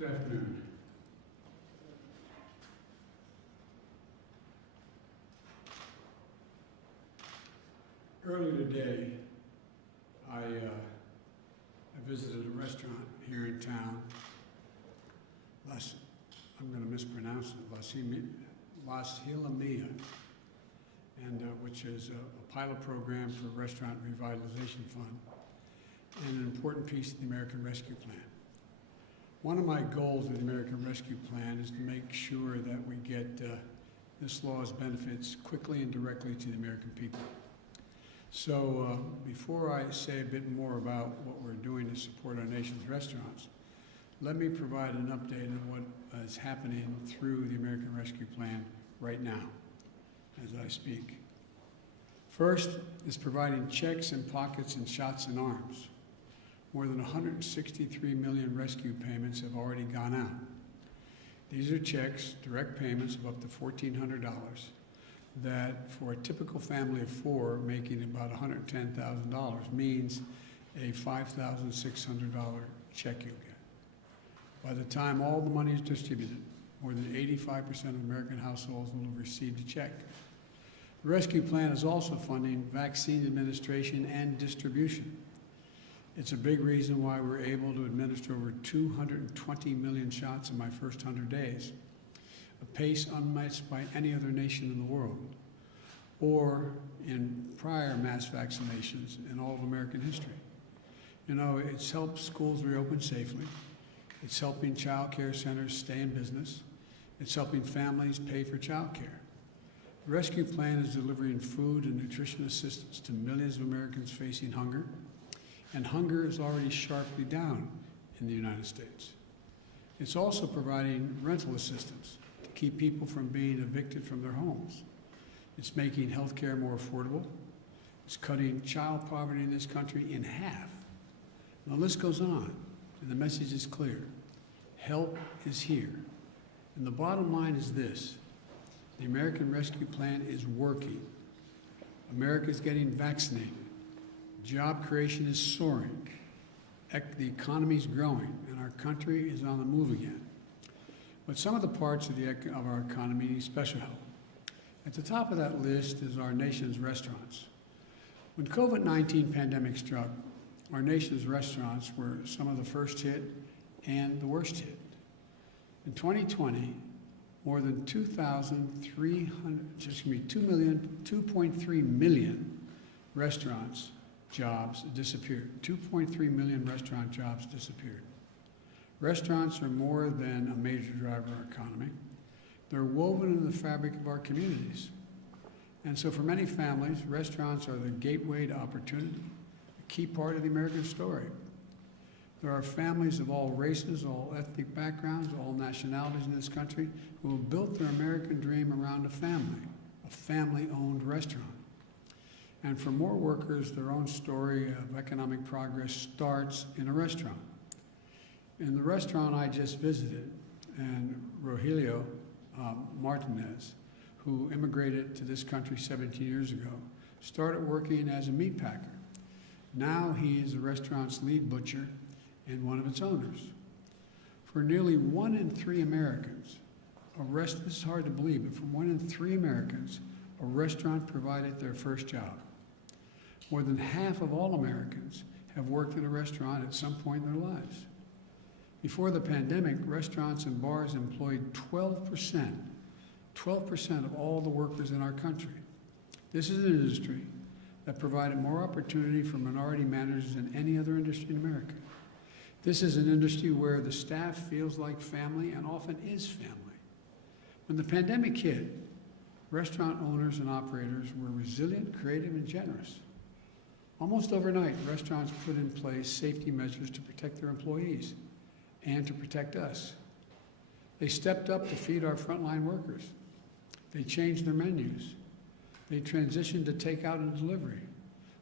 Good afternoon. Earlier today, I visited a restaurant here in town. I'm going to mispronounce it, Las Hilamia, and which is a pilot program for Restaurant Revitalization Fund and an important piece of the American Rescue Plan. One of my goals of the American Rescue Plan is to make sure that we get this law's benefits quickly and directly to the American people. So before I say a bit more about what we're doing to support our nation's restaurants, let me provide an update on what is happening through the American Rescue Plan right now as I speak. First is providing checks and pockets and shots in arms. More than 163 million rescue payments have already gone out. These are checks, direct payments of up to $1,400 that for a typical family of four making about $110,000 means a $5,600 check you'll get. By the time all the money is distributed, more than 85% of American households will have received a check. The Rescue Plan is also funding vaccine administration and distribution. It's a big reason why we're able to administer over 220 million shots in my first 100 days, a pace unmatched by any other nation in the world, or in prior mass vaccinations in all of American history. You know, it's helped schools reopen safely. It's helping child care centers stay in business. It's helping families pay for child care. The Rescue Plan is delivering food and nutrition assistance to millions of Americans facing hunger, and hunger is already sharply down in the United States. It's also providing rental assistance to keep people from being evicted from their homes. It's making health care more affordable. It's cutting child poverty in this country in half. And the list goes on, and the message is clear. Help is here. And the bottom line is this: the American Rescue Plan is working. America is getting vaccinated. Job creation is soaring. The economy is growing, and our country is on the move again. But some of the parts of our economy need special help. At the top of that list is our nation's restaurants. When COVID-19 pandemic struck, our nation's restaurants were some of the first hit and the worst hit. In 2020, more than 2.3 million restaurants jobs disappeared. 2.3 million restaurant jobs disappeared. Restaurants are more than a major driver of our economy. They're woven into the fabric of our communities. And so for many families, restaurants are the gateway to opportunity, a key part of the American story. There are families of all races, all ethnic backgrounds, all nationalities in this country who have built their American dream around a family-owned restaurant. And for more workers, their own story of economic progress starts in a restaurant. In the restaurant I just visited, and Rogelio Martinez, who immigrated to this country 17 years ago, started working as a meat packer. Now he is the restaurant's lead butcher and one of its owners. For nearly 1 in 3 Americans, this is hard to believe, but for 1 in 3 Americans, a restaurant provided their first job. More than half of all Americans have worked in a restaurant at some point in their lives. Before the pandemic, restaurants and bars employed 12% of all the workers in our country. This is an industry that provided more opportunity for minority managers than any other industry in America. This is an industry where the staff feels like family and often is family. When the pandemic hit, restaurant owners and operators were resilient, creative, and generous. Almost overnight, restaurants put in place safety measures to protect their employees and to protect us. They stepped up to feed our frontline workers. They changed their menus. They transitioned to takeout and delivery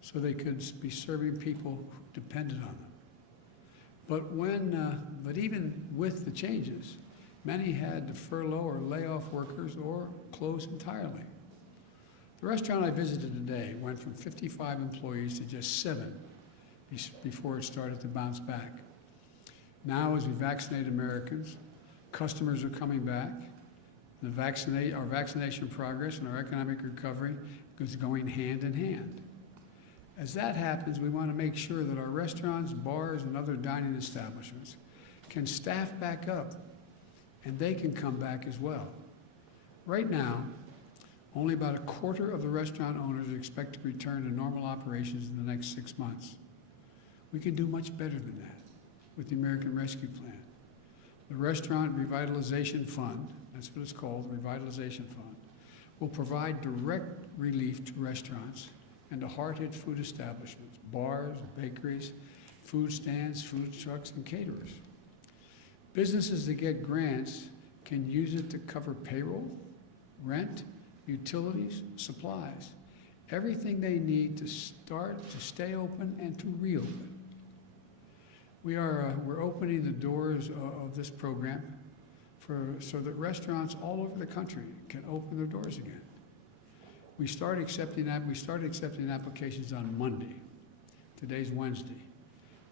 so they could be serving people who depended on them. But even with the changes, many had to furlough or lay off workers or close entirely. The restaurant I visited today went from 55 employees to just 7 before it started to bounce back. Now, as we vaccinate Americans, customers are coming back. Our vaccination progress and our economic recovery is going hand in hand. As that happens, we want to make sure that our restaurants, bars, and other dining establishments can staff back up, and they can come back as well. Right now, only about a quarter of the restaurant owners expect to return to normal operations in the next 6 months. We can do much better than that with the American Rescue Plan. The Restaurant Revitalization Fund, that's what it's called, the Revitalization Fund, will provide direct relief to restaurants and to hard-hit food establishments, bars, bakeries, food stands, food trucks, and caterers. Businesses that get grants can use it to cover payroll, rent, utilities, supplies, everything they need to stay open and to reopen. We're opening the doors of this program so that restaurants all over the country can open their doors again. We started accepting applications on Monday. Today's Wednesday.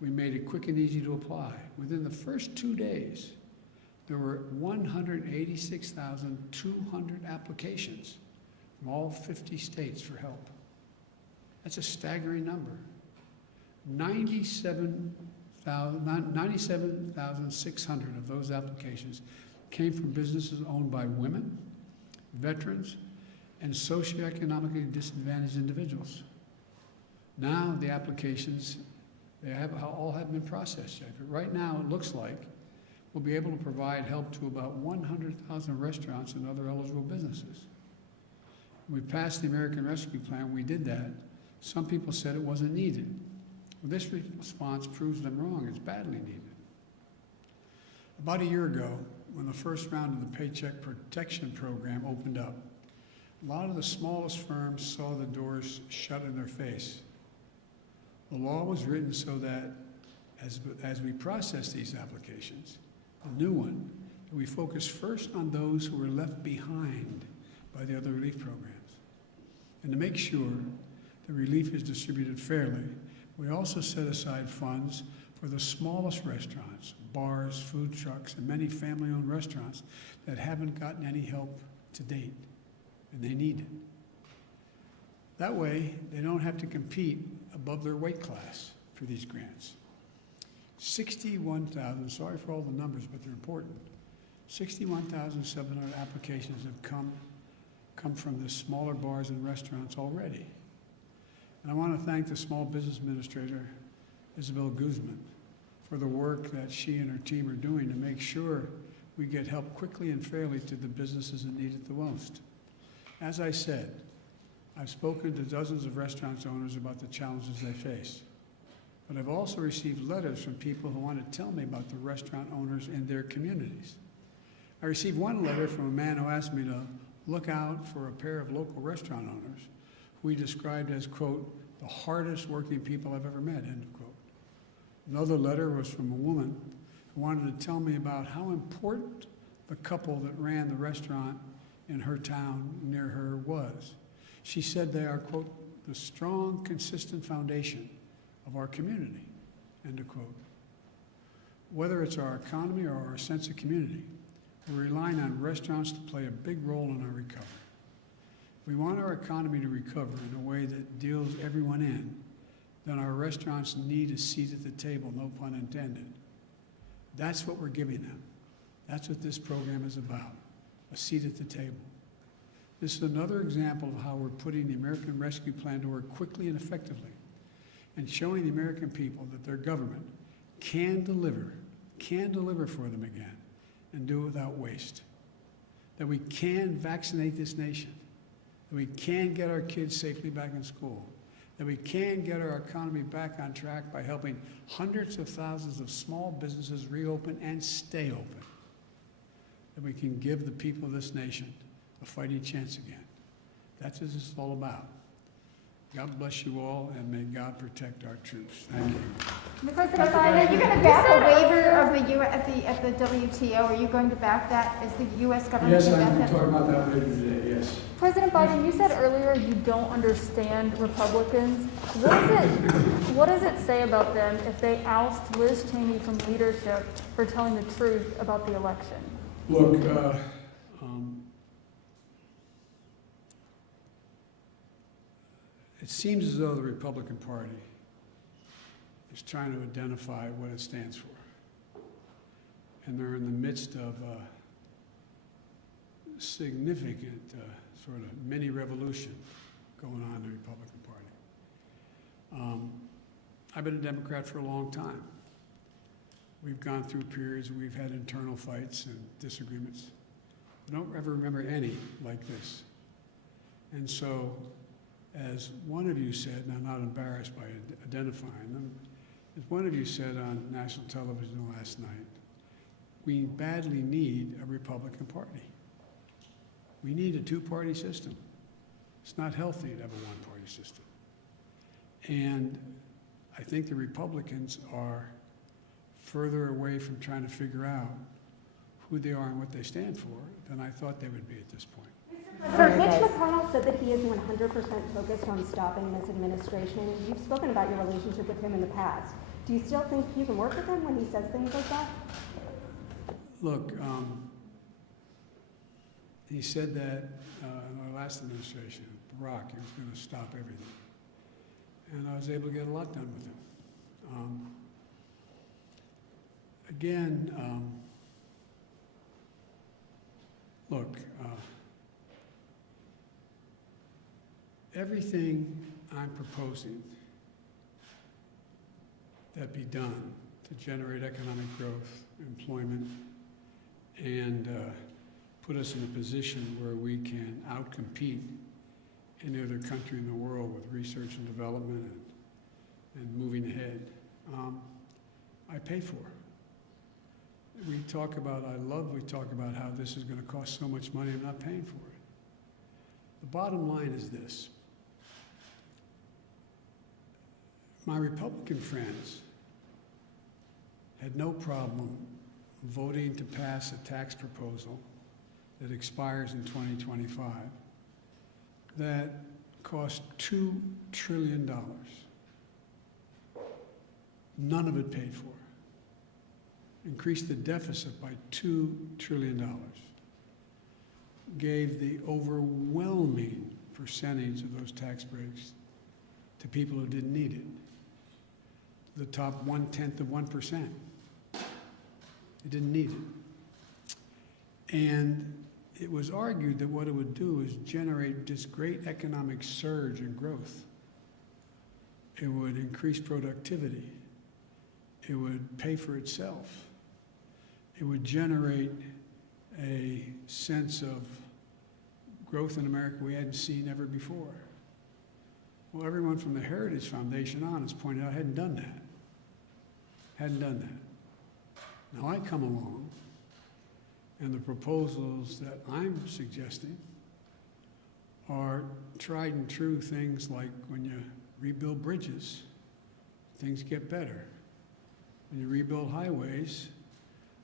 We made it quick and easy to apply. Within the first 2 days, there were 186,200 applications from all 50 states for help. That's a staggering number. 97,600 of those applications came from businesses owned by women, veterans, and socioeconomically disadvantaged individuals. Now the applications, all have been processed yet. But right now it looks like we'll be able to provide help to about 100,000 restaurants and other eligible businesses. We passed the American Rescue Plan, we did that. Some people said it wasn't needed. Well, this response proves them wrong, it's badly needed. About a year ago, when the first round of the Paycheck Protection Program opened up, a lot of the smallest firms saw the doors shut in their face. The law was written so that as we process these applications, a new one, we focus first on those who were left behind by the other relief programs. And to make sure the relief is distributed fairly, we also set aside funds for the smallest restaurants, bars, food trucks, and many family-owned restaurants that haven't gotten any help to date, and they need it. That way, they don't have to compete above their weight class for these grants. 61,000, sorry for all the numbers, but they're important. 61,700 applications have come from the smaller bars and restaurants already. And I want to thank the Small Business Administrator, Isabel Guzman, for the work that she and her team are doing to make sure we get help quickly and fairly to the businesses that need it the most. As I said, I've spoken to dozens of restaurant owners about the challenges they face. But I've also received letters from people who want to tell me about the restaurant owners in their communities. I received one letter from a man who asked me to look out for a pair of local restaurant owners who he described as, quote, the hardest working people I've ever met, end quote. Another letter was from a woman who wanted to tell me about how important the couple that ran the restaurant in her town near her was. She said they are, quote, the strong, consistent foundation of our community, end of quote. Whether it's our economy or our sense of community, we're relying on restaurants to play a big role in our recovery. If we want our economy to recover in a way that deals everyone in, then our restaurants need a seat at the table, no pun intended. That's what we're giving them. That's what this program is about, a seat at the table. This is another example of how we're putting the American Rescue Plan to work quickly and effectively, and showing the American people that their government can deliver for them again, and do it without waste. That we can vaccinate this nation, that we can get our kids safely back in school, that we can get our economy back on track by helping hundreds of thousands of small businesses reopen and stay open, that we can give the people of this nation a fighting chance again. That's what this is all about. God bless you all, and may God protect our troops. Thank you. Mr. President, you're going to back a waiver of the at the WTO. Are you going to back that? Is the U.S. government Yes, going to I'm back that? talking about that later today, yes. President Biden, you said earlier you don't understand Republicans. What does it say about them if they oust Liz Cheney from leadership for telling the truth about the election? Look, it seems as though the Republican Party is trying to identify what it stands for. And they're in the midst of a significant sort of mini revolution going on in the Republican Party. I've been a Democrat for a long time. We've gone through periods where we've had internal fights and disagreements. I don't ever remember any like this. And so, as one of you said, and I'm not embarrassed by identifying them, as one of you said on national television last night, we badly need a Republican Party. We need a two-party system. It's not healthy to have a one-party system. And I think the Republicans are further away from trying to figure out who they are and what they stand for than I thought they would be at this point. Sir, Mitch McConnell said that he is 100% focused on stopping this administration. You've spoken about your relationship with him in the past. Do you still think you can work with him when he says things like that? Look, he said that in our last administration, Barack, he was going to stop everything. And I was able to get a lot done with him. Look, everything I'm proposing that be done to generate economic growth, employment, and put us in a position where we can outcompete any other country in the world with research and development and moving ahead, I pay for. We talk about how this is going to cost so much money, I'm not paying for it. The bottom line is this. My Republican friends had no problem voting to pass a tax proposal that expires in 2025 that cost $2 trillion. None of it paid for. Increased the deficit by $2 trillion. Gave the overwhelming percentage of those tax breaks to people who didn't need it. The top 0.1%. They didn't need it. And it was argued that what it would do is generate this great economic surge and growth. It would increase productivity. It would pay for itself. It would generate a sense of growth in America we hadn't seen ever before. Well, everyone from the Heritage Foundation on has pointed out hadn't done that. Hadn't done that. Now I come along, and the proposals that I'm suggesting are tried and true things like when you rebuild bridges, things get better. When you rebuild highways,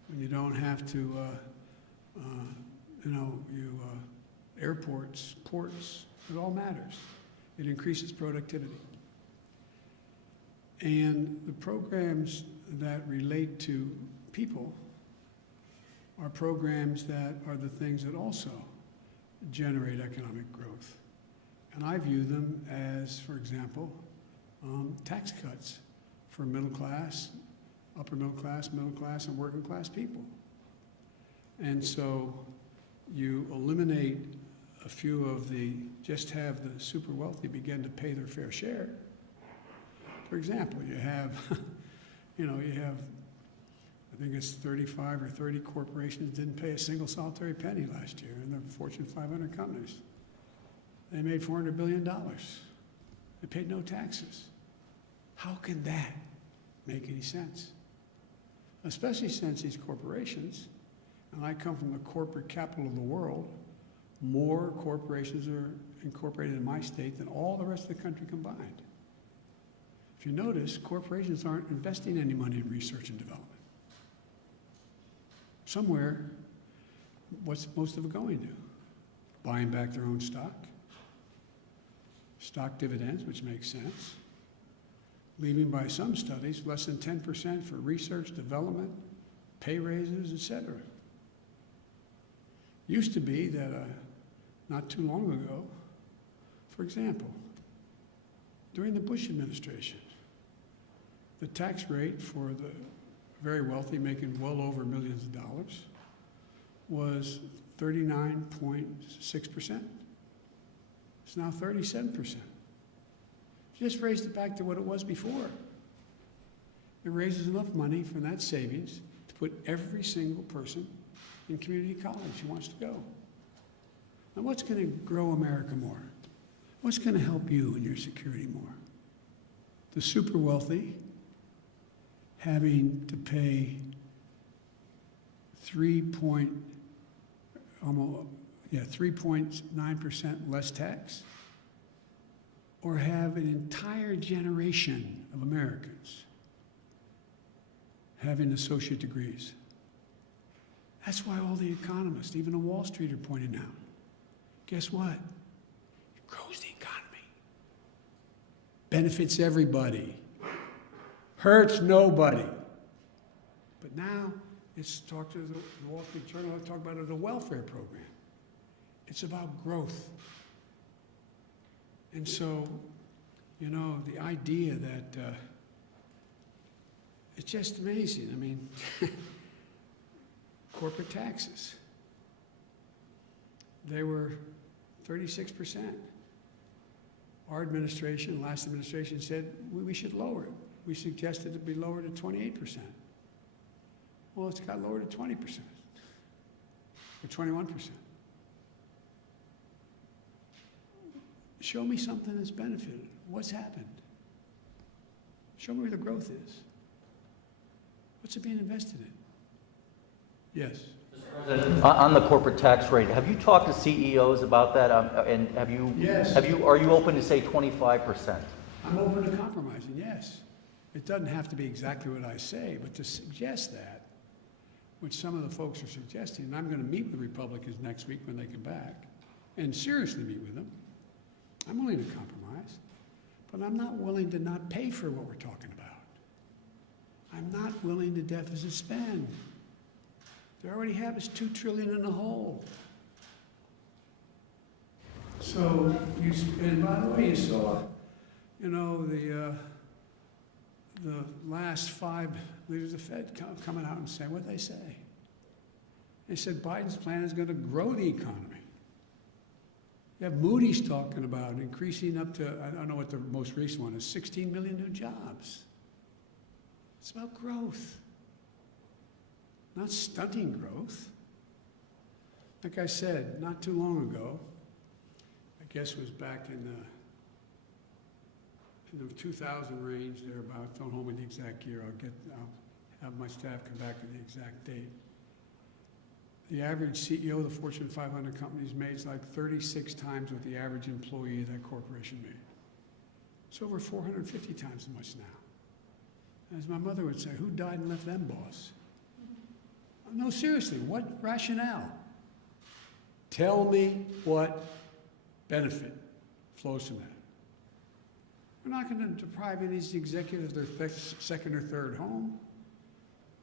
when you don't have to, airports, ports, it all matters. It increases productivity. And the programs that relate to people are programs that are the things that also generate economic growth. And I view them as, for example, tax cuts for middle class, upper middle class, and working class people. And so you eliminate a few of just have the super wealthy begin to pay their fair share. For example, you have, I think it's 35 or 30 corporations didn't pay a single solitary penny last year in the Fortune 500 companies. They made $400 billion. They paid no taxes. How can that make any sense? Especially since these corporations, and I come from the corporate capital of the world, more corporations are incorporated in my state than all the rest of the country combined. If you notice, corporations aren't investing any money in research and development. Somewhere, what's most of it going to? buying back their own stock dividends, which makes sense, leaving by some studies less than 10% for research, development, pay raises, etc. Used to be that not too long ago, for example, during the Bush administration, the tax rate for the very wealthy making well over millions of dollars was 39.6%. It's now 37%. Just raised it back to what it was before. It raises enough money from that savings to put every single person in community college who wants to go. Now, what's going to grow America more? What's going to help you and your security more? The super wealthy having to pay 3.9% less tax, or have an entire generation of Americans having associate degrees. That's why all the economists, even on Wall Street, are pointing out, guess what? It grows the economy. Benefits everybody. Hurts nobody. But now, it's talked to the Wall Street Journal, talk about it as a welfare program. It's about growth. And so, you know, the idea that it's just amazing. I mean, corporate taxes, they were 36%. Our administration, last administration, said we should lower it. We suggested it be lowered to 28%. Well, it's got lowered to 20%, or 21%. Show me something that's benefited. What's happened? Show me where the growth is. What's it being invested in? Yes. Mr. President, on the corporate tax rate, have you talked to CEOs about that? And have you? Yes. Are you open to say 25%? I'm open to compromising, yes. It doesn't have to be exactly what I say, but to suggest that, which some of the folks are suggesting, and I'm going to meet with Republicans next week when they come back, and seriously meet with them. I'm willing to compromise, but I'm not willing to not pay for what we're talking about. I'm not willing to deficit spend. They already have us $2 trillion in the hole. So, and by the way, you saw, you know, the last 5 leaders of the Fed coming out and saying what they say. They said Biden's plan is going to grow the economy. You have Moody's talking about increasing up to, I don't know what the most recent one is, 16 million new jobs. It's about growth, not stunting growth. Like I said, not too long ago, I guess it was back in the 2000 range, thereabouts. Don't hold me to the exact year. I'll have my staff come back with the exact date. The average CEO of the Fortune 500 companies makes like 36 times what the average employee of that corporation made. It's over 450 times as much now. As my mother would say, who died and left them, boss? No, seriously, what rationale? Tell me what benefit flows from that. We're not going to deprive any of these executives of their second or third home,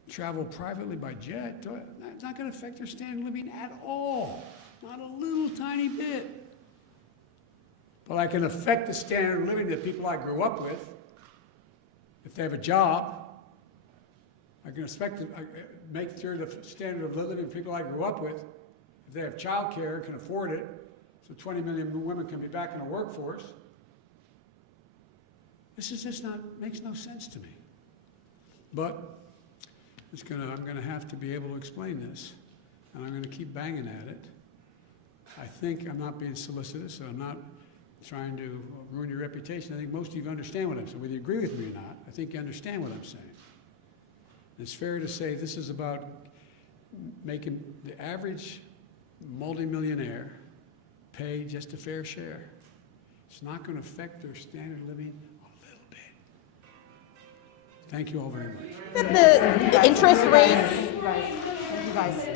travel privately by jet. It's not going to affect their standard of living at all, not a little tiny bit. But I can affect the standard of living that people I grew up with. If they have a job, I can make sure the standard of living people I grew up with, if they have child care, can afford it, so 20 million women can be back in the workforce. This is just makes no sense to me. But I'm going to have to be able to explain this, and I'm going to keep banging at it. I think I'm not being solicitous, and I'm not trying to ruin your reputation. I think most of you understand what I'm saying. Whether you agree with me or not, I think you understand what I'm saying. It's fair to say this is about making the average multimillionaire pay just a fair share. It's not going to affect their standard of living a little bit. Thank you all very much. The interest rates. You guys.